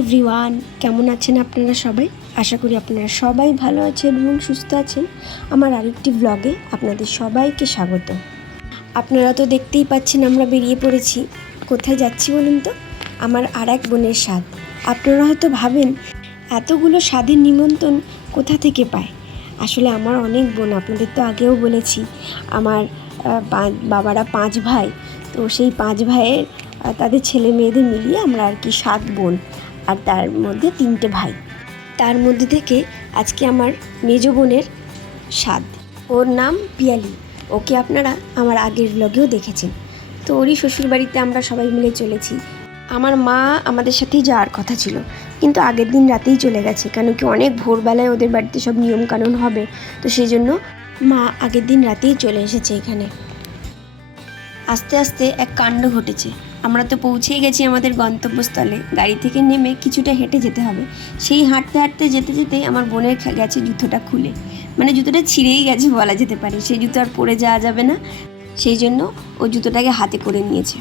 Everyone, কেমন আছেন আপনারা সবাই? আশা করি আপনারা সবাই ভালো আছেন এবং সুস্থ আছেন। আমার আরেকটি ব্লগে আপনাদের সবাইকে স্বাগত। আপনারা তো দেখতেই পাচ্ছেন আমরা বেরিয়ে পড়েছি। কোথায় যাচ্ছি বলুন তো? আমার আর এক বোনের স্বাদ। আপনারা হয়তো ভাবেন এতগুলো স্বাদের নিমন্ত্রণ কোথা থেকে পায়। আসলে আমার অনেক বোন, আপনাদের তো আগেও বলেছি আমার বাবারা 5 ভাই। তো সেই 5 ভাইয়ের তাদের ছেলে মেয়েদের মিলিয়ে আমরা আর কি 7 বোন, আর তার মধ্যে 3টে ভাই। তার মধ্যে থেকে আজকে আমার মেজ বোনের স্বাদ, ওর নাম পিয়ালি। ওকে আপনারা আমার আগের ব্লগেও দেখেছেন। তো ওরই শ্বশুরবাড়িতে আমরা সবাই মিলে চলেছি। আমার মা আমাদের সাথেই যাওয়ার কথা ছিল, কিন্তু আগের দিন রাতেই চলে গেছে, কেন কি অনেক ভোরবেলায় ওদের বাড়িতে সব নিয়মকানুন হবে। তো সেই জন্য মা আগের দিন রাতেই চলে এসেছে এখানে। আস্তে আস্তে এক কাণ্ড ঘটেছে। আমরা তো পৌঁছেই গেছি আমাদের গন্তব্যস্থলে। গাড়ি থেকে নেমে কিছুটা হেঁটে যেতে হবে। সেই হাঁটতে হাঁটতে যেতে যেতেই আমার বোনের গেছে জুতোটা খুলে, মানে জুতোটা ছিঁড়েই গেছে বলা যেতে পারে। সেই জুতো আর পরে যাওয়া যাবে না, সেই জন্য ও জুতোটাকে হাতে করে নিয়েছে।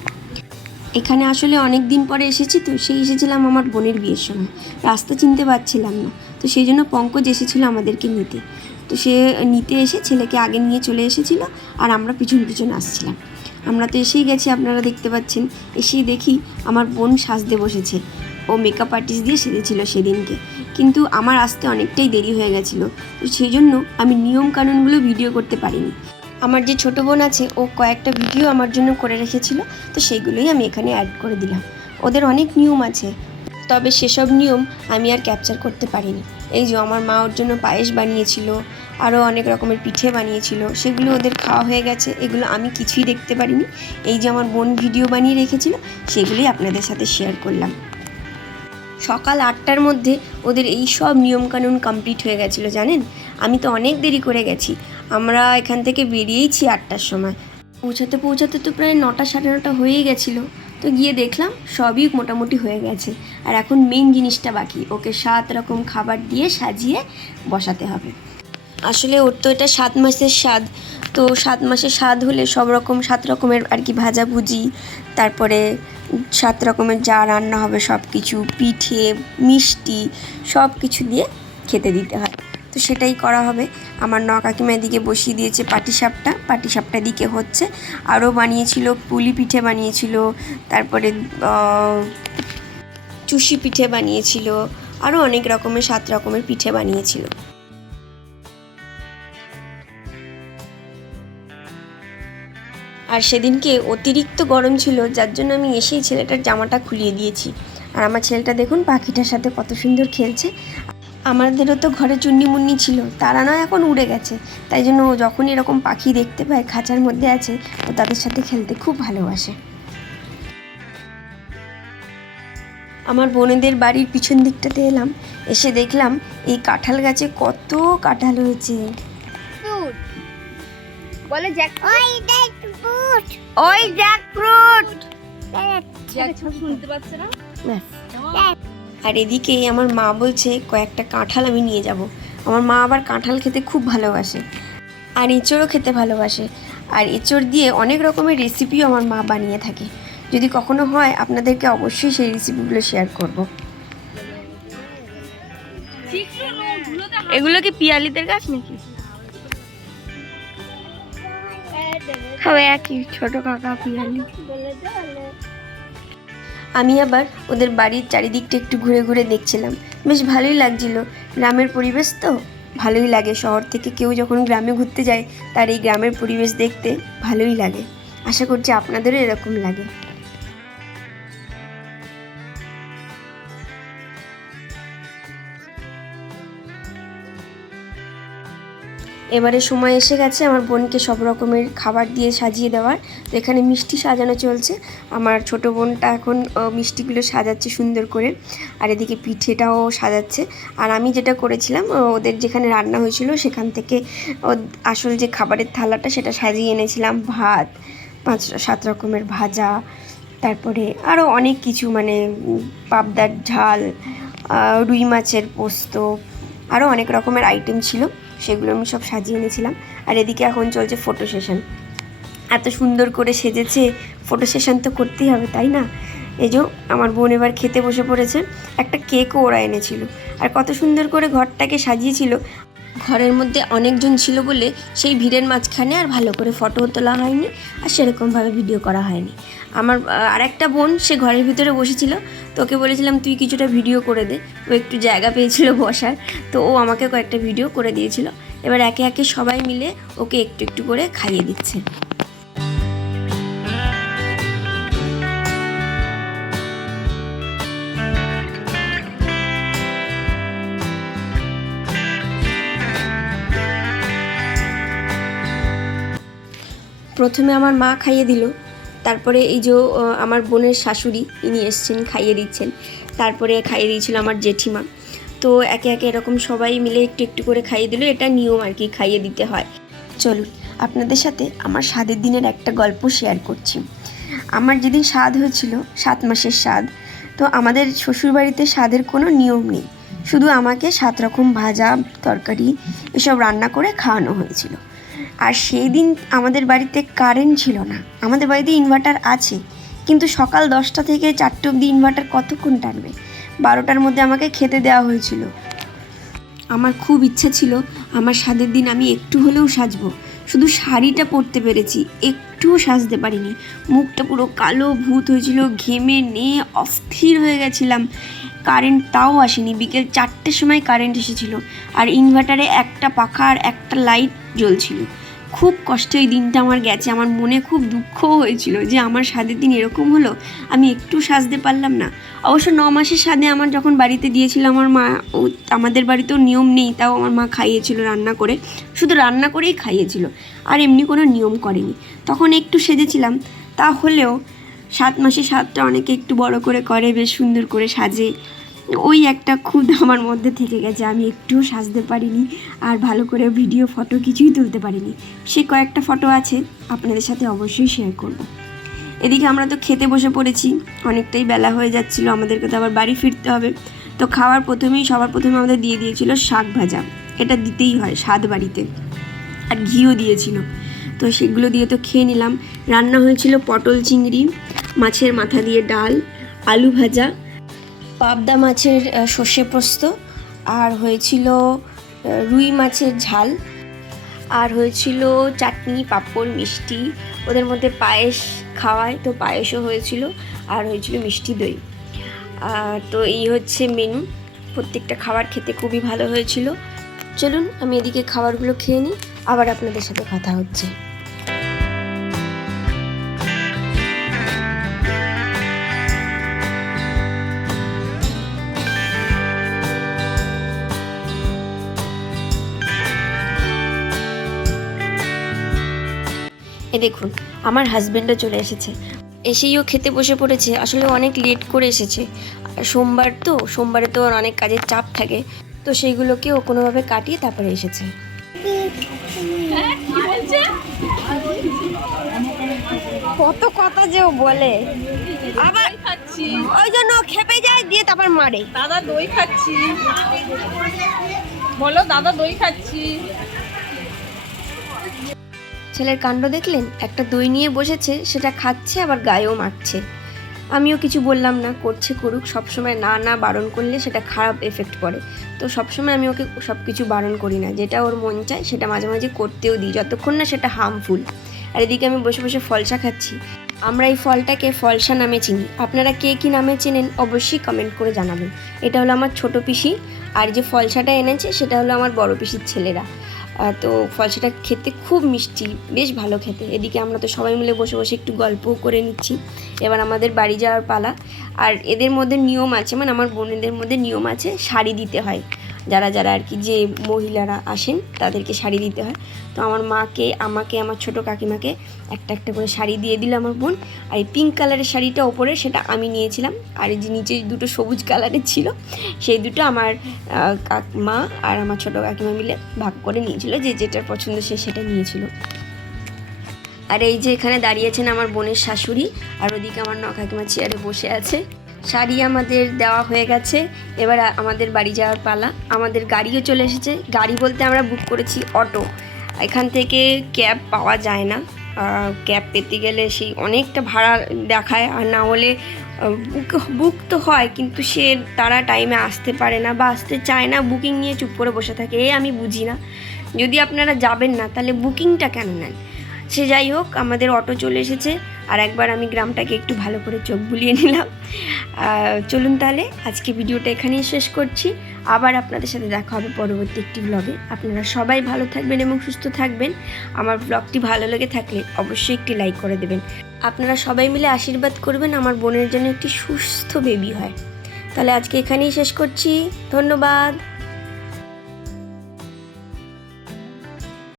এখানে আসলে অনেক দিন পরে এসেছি, তো এসেছিলাম আমার বোনের বিয়ের সময়। রাস্তা চিনতে পারছিলাম না, তো সেই জন্য পঙ্কজ এসেছিলো আমাদেরকে নিতে। তো সে নিতে এসে ছেলেকে আগে নিয়ে চলে এসেছিলো, আর আমরা পিছন পিছন আসছিলাম। আমরা তো এসেই গেছি, আপনারা দেখতে পাচ্ছেন। এসেই দেখি আমার বোন সাজতে বসেছে। ও মেকআপ আর্টিস্ট দিয়ে সেজেছিল সেদিনকে, কিন্তু আমার আসতে অনেকটাই দেরি হয়ে গেছিলো। তো সেই জন্য আমি নিয়মকানুনগুলো ভিডিও করতে পারিনি। আমার যে ছোটো বোন আছে, ও কয়েকটা ভিডিও আমার জন্য করে রেখেছিল, তো সেইগুলোই আমি এখানে অ্যাড করে দিলাম। ওদের অনেক নিয়ম আছে, তবে সেসব নিয়ম আমি আর ক্যাপচার করতে পারিনি। এই যে আমার মা ওর জন্য পায়েস বানিয়েছিল, আরও অনেক রকমের পিঠে বানিয়েছিল, সেগুলো ওদের খাওয়া হয়ে গেছে। এগুলো আমি কিছুই দেখতে পারিনি। এই যে আমার বোন ভিডিও বানিয়ে রেখেছিল, সেগুলোই আপনাদের সাথে শেয়ার করলাম। সকাল 8টার মধ্যে ওদের এই সব নিয়মকানুন কমপ্লিট হয়ে গেছিলো, জানেন। আমি তো অনেক দেরি করে গেছি। আমরা এখান থেকে বেরিয়েইছি 8টার সময়। পৌঁছাতে পৌঁছাতে তো প্রায় 9টা 9:30 হয়েই গেছিলো। তো গিয়ে দেখলাম সবই মোটামুটি হয়ে গেছে, আর এখন মেন জিনিসটা বাকি। ওকে 7 রকম খাবার দিয়ে সাজিয়ে বসাতে হবে। আসলে ওর তো এটা 7 মাসের স্বাদ। তো 7 মাসের স্বাদ হলে সব রকম 7 রকমের আর কি ভাজাভুজি, তারপরে 7 রকমের যা রান্না হবে সব কিছু, পিঠে মিষ্টি সব কিছু দিয়ে খেতে দিতে হয়। তো সেটাই করা হবে। আমার কাকিমা এদিকে বসিয়ে দিয়েছে পাটিসাপটা দিকে হচ্ছে। আরও বানিয়েছিল পুলি পিঠে বানিয়েছিল, তারপরে চুষি পিঠে বানিয়েছিল, আরও অনেক রকমের 7 রকমের পিঠে বানিয়েছিল। আর সেদিনকে অতিরিক্ত গরম ছিল, যার জন্য আমি এসেই ছেলেটার জামাটা খুলিয়ে দিয়েছি। আর আমার ছেলেটা দেখুন পাখিটার সাথে কত সুন্দর খেলছে। আমাদেরও তো ঘরে চুন্নিমুন্নি ছিল, তারা নয় এখন উড়ে গেছে। তাই জন্য ও যখন এরকম পাখি দেখতে পায় খাঁচার মধ্যে আছে, ও তাদের সাথে খেলতে খুব ভালোবাসে। আমার বোনেদের বাড়ির পিছন দিকটাতে এলাম। এসে দেখলাম এই কাঁঠাল গাছে কত কাঁঠাল হয়েছে। বলে শুনতে পাচ্ছে না। আর এদিকে আমার মা বলছে কয়েকটা কাঁঠাল আমি নিয়ে যাব। আমার মা আবার কাঁঠাল খেতে খুব ভালোবাসে, আর এঁচড়ও খেতে ভালোবাসে। আর এঁচড় দিয়ে অনেক রকমের রেসিপিও আমার মা বানিয়ে থাকে। যদি কখনো হয় আপনাদেরকে অবশ্যই সেই রেসিপিগুলো শেয়ার করব। এগুলো কি পিয়ালিদের গাছ নাকি? খাবে একই ছোট কাকা পিয়ালি। আমি আবার ওদের বাড়ির চারিদিকটা একটু ঘুরে ঘুরে দেখছিলাম। বেশ ভালোই লাগছিল। গ্রামের পরিবেশ তো ভালোই লাগে। শহর থেকে কেউ যখন গ্রামে ঘুরতে যায়, তার এই গ্রামের পরিবেশ দেখতে ভালোই লাগে। আশা করছি আপনাদেরও এরকম লাগে। এবারে সময় এসে গেছে আমার বোনকে সব রকমের খাবার দিয়ে সাজিয়ে দেওয়ার। তো এখানে মিষ্টি সাজানো চলছে। আমার ছোট বোনটা এখন মিষ্টিগুলো সাজাচ্ছে সুন্দর করে, আর এদিকে পিঠেটাও সাজাচ্ছে। আর আমি যেটা করেছিলাম, ওদের যেখানে রান্না হয়েছিল সেখান থেকে আসল যে খাবারের থালাটা সেটা সাজিয়ে এনেছিলাম। ভাত, 5-7 রকমের ভাজা, তারপরে আরও অনেক কিছু, মানে পাবদার ঝাল, রুই মাছের পোস্ত, আরও অনেক রকমের আইটেম ছিল, সেগুলো আমি সব সাজিয়ে এনেছিলাম। আর এদিকে এখন চলছে ফটো সেশন। এত সুন্দর করে সেজেছে, ফটো সেশন তো করতেই হবে, তাই না? এই যে আমার বোন এবার খেতে বসে পড়েছে। একটা কেকও ওরা এনেছিল, আর কত সুন্দর করে ঘরটাকে সাজিয়েছিল। ঘরের মধ্যে অনেকজন ছিল বলে সেই ভিড়ের মাঝখানে আর ভালো করে ফটো তোলা হয়নি, আর সেরকমভাবে ভিডিও করা হয়নি। আমার আর একটা বোন সে ঘরের ভিতরে বসেছিল, তো ওকে বলেছিলাম তুই কিছুটা ভিডিও করে দে। ও একটু জায়গা পেয়েছিল বসার, তো ও আমাকে কয়েকটা ভিডিও করে দিয়েছিল। এবার একে একে সবাই মিলে ওকে একটু একটু করে খাইয়ে দিচ্ছে। প্রথমে আমার মা খাইয়ে দিল, তারপরে এই যে আমার বোনের শাশুড়ি ইনি এসছেন খাইয়ে দিচ্ছেন, তারপরে খাইয়ে দিয়েছিল আমার জেঠিমা। তো একে একে এরকম সবাই মিলে একটু একটু করে খাইয়ে দিল, এটা নিয়ম আর কি, খাইয়ে দিতে হয়। চলুন আপনাদের সাথে আমার স্বাদের দিনের একটা গল্প শেয়ার করছি। আমার যেদিন স্বাদ হয়েছিল 7 মাসের স্বাদ, তো আমাদের শ্বশুরবাড়িতে স্বাদের কোনো নিয়ম নেই, শুধু আমাকে 7 রকম ভাজা তরকারি এসব রান্না করে খাওয়ানো হয়েছিল। আর সেই দিন আমাদের বাড়িতে কারেন্ট ছিল না। আমাদের বাড়িতে ইনভার্টার আছে, কিন্তু সকাল 10টা থেকে 4টে অবধি ইনভার্টার কতক্ষণ টানবে। 12টার মধ্যে আমাকে খেতে দেওয়া হয়েছিল। আমার খুব ইচ্ছা ছিল আমার স্বাদের দিন আমি একটু হলেও সাজবো, শুধু শাড়িটা পরতে পেরেছি, একটুও সাজতে পারিনি। মুখটা পুরো কালো ভূত হয়েছিল, ঘেমে নিয়ে অস্থির হয়ে গেছিলাম। কারেন্ট তাও আসেনি, বিকেল 4টের সময় কারেন্ট এসেছিল, আর ইনভার্টারে একটা পাখা আর একটা লাইট জ্বলছিল। খুব কষ্টে ওই দিনটা আমার গেছে। আমার মনে খুব দুঃখও হয়েছিল যে আমার স্বাদের দিন এরকম হলো, আমি একটু সাজতে পারলাম না। অবশ্য 9 মাসের স্বাদে আমার যখন বাড়িতে দিয়েছিল আমার মা, আমাদের বাড়িতেও নিয়ম নেই, তাও আমার মা খাইয়েছিল রান্না করে, শুধু রান্না করেই খাইয়েছিল, আর এমনি কোনো নিয়ম করেনি। তখন একটু সেজেছিলাম, তাহলেও 7 মাসে স্বাদটা অনেকে একটু বড় করে করে, বেশ সুন্দর করে সাজে। ওই একটা খুদ আমার মধ্যে থেকে গেছে, আমি একটুও সাজতে পারিনি, আর ভালো করে ভিডিও ফটো কিছুই তুলতে পারিনি। সে কয়েকটা ফটো আছে, আপনাদের সাথে অবশ্যই শেয়ার করব। এদিকে আমরা তো খেতে বসে পড়েছি, অনেকটাই বেলা হয়ে যাচ্ছিল, আমাদেরকে তো আবার বাড়ি ফিরতে হবে। তো সবার প্রথমে আমাদের দিয়ে দিয়েছিল শাক ভাজা, এটা দিতেই হয় স্বাদ বাড়িতে, আর ঘিও দিয়েছিল। তো সেগুলো দিয়ে তো খেয়ে নিলাম। রান্না হয়েছিল পটল চিংড়ি, মাছের মাথা দিয়ে ডাল, আলু ভাজা, পাবদা মাছের সর্ষে পোস্ত, আর হয়েছিল রুই মাছের ঝাল, আর হয়েছিল চাটনি, পাঁপড়, মিষ্টি। ওদের মধ্যে পায়েস খাওয়ায়, তো পায়েসও হয়েছিল, আর হয়েছিল মিষ্টি দই। তো এই হচ্ছে মেনু। প্রত্যেকটা খাবার খেতে খুবই ভালো হয়েছিল। চলুন আমি এদিকে খাবারগুলো খেয়ে নিই, আবার আপনাদের সাথে কথা হচ্ছে। দেখুন আমার হাজব্যান্ডও চলে এসেছে, এসেই ও খেতে বসে পড়েছে। আসলে অনেক লেট করে এসেছে, সোমবারে তো ওর অনেক কাজের চাপ থাকে, তো সেইগুলোকে ও কোনোভাবে কাটিয়ে তারপরে এসেছে। কত কথা যে ও বলে, আবার খাচ্ছি ওই জন্য খেপে যায়, দিয়ে তারপর মারে। দাদা দই খাচ্ছি, বলো দাদা দই খাচ্ছি। ছেলের কাণ্ড দেখলেন, একটা দই নিয়ে বসেছে, সেটা খাচ্ছে, আবার গায়েও মাখছে। আমিও কিছু বললাম না, করছে করুক। সবসময় না না বারণ করলে সেটা খারাপ এফেক্ট পড়ে, তো সবসময় আমি ওকে সব কিছু বারণ করি না। যেটা ওর মন চায় সেটা মাঝে মাঝে করতেও দিই, যতক্ষণ না সেটা হার্মফুল। আর এদিকে আমি বসে বসে ফলসা খাচ্ছি। আমরা এই ফলটাকে ফলসা নামে চিনি, আপনারা কে কী নামে চেনেন অবশ্যই কমেন্ট করে জানাবেন। এটা হলো আমার ছোট পিসি, আর যে ফলসাটা এনেছে সেটা হলো আমার বড় পিসির ছেলেরা। তো ফলসাটা খেতে খুব মিষ্টি, বেশ ভালো খেতে। এদিকে আমরা তো সবাই মিলে বসে বসে একটু গল্পও করে নিচ্ছি। এবার আমাদের বাড়ি যাওয়ার পালা। আর এদের মধ্যে নিয়ম আছে, মানে আমার বোনেদের মধ্যে নিয়ম আছে, শাড়ি দিতে হয়। যারা যারা আর কি, যে মহিলারা আসেন তাদেরকে শাড়ি দিতে হয়। তো আমার মাকে, আমাকে, আমার ছোটো কাকিমাকে একটা একটা করে শাড়ি দিয়ে দিল আমার বোন। আর এই পিঙ্ক কালারের শাড়িটা ওপরে, সেটা আমি নিয়েছিলাম। আর এই যে নিচে দুটো সবুজ কালারের ছিল, সেই দুটো আমার মা আর আমার ছোটো কাকিমা মিলে ভাগ করে নিয়েছিল, যে যেটার পছন্দ সে সেটা নিয়েছিল। আর এই যে এখানে দাঁড়িয়েছেন আমার বোনের শাশুড়ি, আর ওদিকে আমার কাকিমা চেয়ারে বসে আছে। শাড়ি আমাদের দেওয়া হয়ে গেছে, এবার আমাদের বাড়ি যাওয়ার পালা। আমাদের গাড়িও চলে এসেছে। গাড়ি বলতে আমরা বুক করেছি অটো, এখান থেকে ক্যাব পাওয়া যায় না। ক্যাব পেতে গেলে সেই অনেকটা ভাড়া দেখায়, আর না হলে বুক তো হয়, কিন্তু সে তারা টাইমে আসতে পারে না বা আসতে চায় না, বুকিং নিয়ে চুপ করে বসে থাকে। আমি বুঝি না, যদি আপনারা যাবেন না তাহলে বুকিংটা কেন নেন? সে যাই হোক, আমাদের অটো চলে এসেছে, আর একবার আমি গ্রামটাকে একটু ভালো করে চোখ বুলিয়ে নিলাম। চলুন তাহলে আজকে ভিডিওটা এখানেই শেষ করছি। আবার আপনাদের সাথে দেখা হবে পরবর্তী একটি ব্লগে। আপনারা সবাই ভালো থাকবেন এবং সুস্থ থাকবেন। আমার ব্লগটি ভালো লেগে থাকলে অবশ্যই একটি লাইক করে দেবেন। আপনারা সবাই মিলে আশীর্বাদ করবেন আমার বোনের জন্য একটি সুস্থ বেবি হয়। তাহলে আজকে এখানেই শেষ করছি। ধন্যবাদ।